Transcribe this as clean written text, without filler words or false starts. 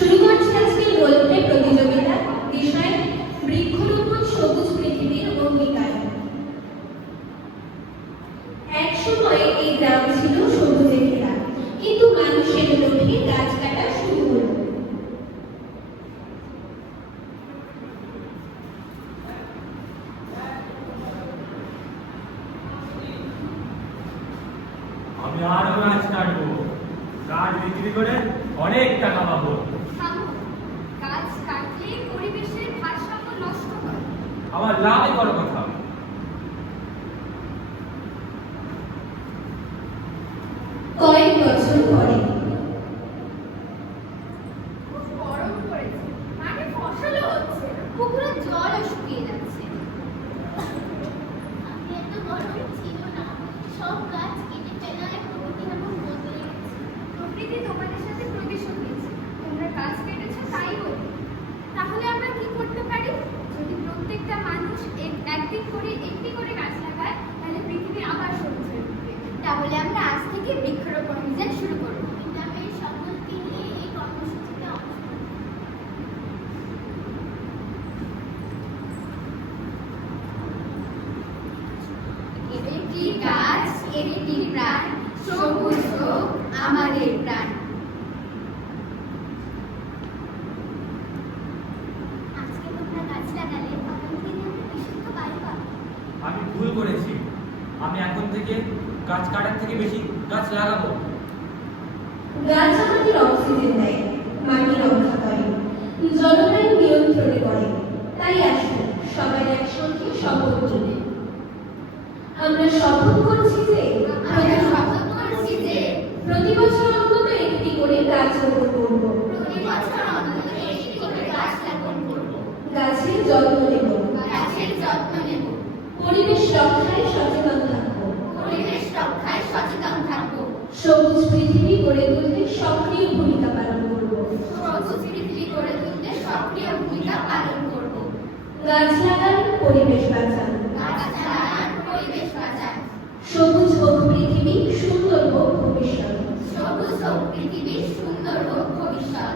শুরু করছি আজকের রোল প্লে প্রতিযোগিতা। বিষয় বৃক্ষরোপণ সবুজ পৃথিবীর অঙ্গীকার। এক সময় এই গ্রাম ছিল সবুজে ঘেরা, কিন্তু মানুষের লোভে গাছ কাটা শুরু হলো। আমি আরো গাছ কাটবো, গাছ বিক্রি করে অনেক টাকা পাবো। গাছ কাটলে পরিবেশের ভারসাম্য নষ্ট হয়। আমার লাভই বড় কথা। কয়েক বছর পরে খুব গরম পড়েছে, মাঠে ফসলও হচ্ছে না, পুকুরের জলও শুকিয়ে যাচ্ছে। আগে এত গরম ছিল না, সব গাছ কেটে ফেলায় প্রকৃতি এমন বদলে গেছে। প্রকৃতি তোমাদের সাথে প্রতিশোধ নিয়েছে, তোমরা গাছ কেটেছো তাই বলি। তাহলে আমরা কি করতে পারি? যদি প্রত্যেকটা মানুষ একদিন করে একটি করে গাছ লাগায়, তাহলে পৃথিবী আবার সবুজ হয়ে উঠবে। তাহলে আমরা আজ থেকে বৃক্ষরোপণ অভিযান শুরু করব। গ্রামের সকলকে নিয়ে এই কর্মসূচিতে অংশ নেব। একটি গাছ, একটি প্রাণ, সবুজ হোক আমাদের প্রাণ। আজকে তোমরা গাছ লাগালে আগামী দিনে আমরা বিশুদ্ধ বায়ু পাবো। আমি ভুল করেছি। আমি এখন থেকে গাছ কাটার থেকে বেশি গাছ লাগাবো। গাছ আমাদের অক্সিজেন দেয়, মাটি রক্ষা করে, জলবায়ু নিয়ন্ত্রণ করে। তাই আসুন সবাই একসঙ্গে শপথ নিই। আমরা শপথ করছি যে প্রতি বছর অন্তত একটি করে গাছ রোপণ করব, প্রতি বছর অন্তত একটি করে গাছ রোপণ করব। গাছের যত্ন নেব, গাছের যত্ন নেব। পরিবেশ রক্ষায় সচেতন থাকব, পরিবেশ রক্ষায় সচেতন থাকব। সবুজ পৃথিবী গড়ে তুলতে সক্রিয় ভূমিকা পালন করব। সবুজ পৃথিবী গড়ে তুলতে সক্রিয় ভূমিকা পালন করব। গাছ লাগান, পরিবেশ বাঁচান। গাছ লাগান, পরিবেশ বাঁচান। সবুজ হোক পৃথিবী, সুন্দর হোক ভবিষ্যৎ। সবুজ হোক পৃথিবীর, সুন্দর হোক ভবিষ্যৎ।